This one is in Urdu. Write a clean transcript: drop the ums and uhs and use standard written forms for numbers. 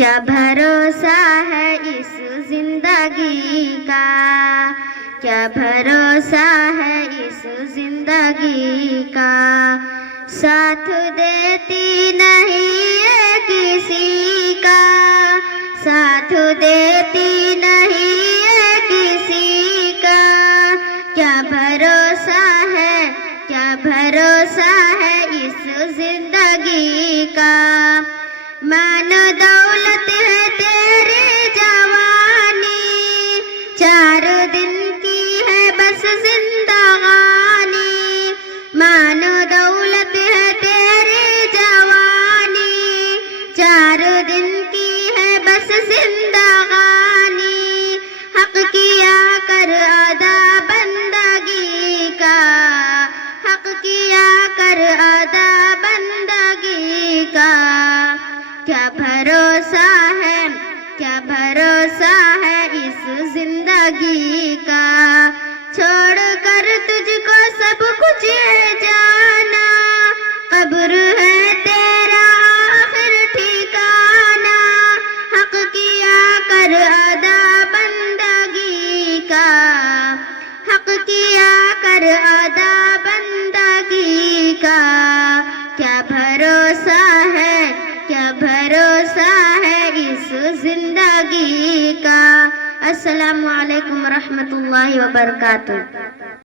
کیا بھروسہ ہے اس زندگی کا، کیا بھروسہ ہے اس زندگی کا، ساتھ دیتی نہیں ہے کسی کا، ساتھ دیتی نہیں ہے کسی کا، کیا بھروسہ ہے، کیا بھروسہ ہے اس زندگی کا، مان دولت ہے تیری جوانی، 4 دن کی ہے بس زندگانی، مان دولت ہے تیری جوانی، 4 دن کی ہے بس زندگانی، حق کیا کر ادا بندگی کا، حق کیا کر ادا بندگی کا، کیا بھروسہ ہے، کیا بھروسہ ہے اس زندگی کا، چھوڑ کر تجھ کو سب کچھ ہے جانا، قبر ہے تیرا آخر ٹھکانا، حق کیا کر ادا بندگی کا، حق کیا کر ادا بندگی کا، کیا بھروسہ ہے، کیا بھروسہ ہے اس زندگی کا۔ السلام علیکم ورحمۃ اللہ وبرکاتہ۔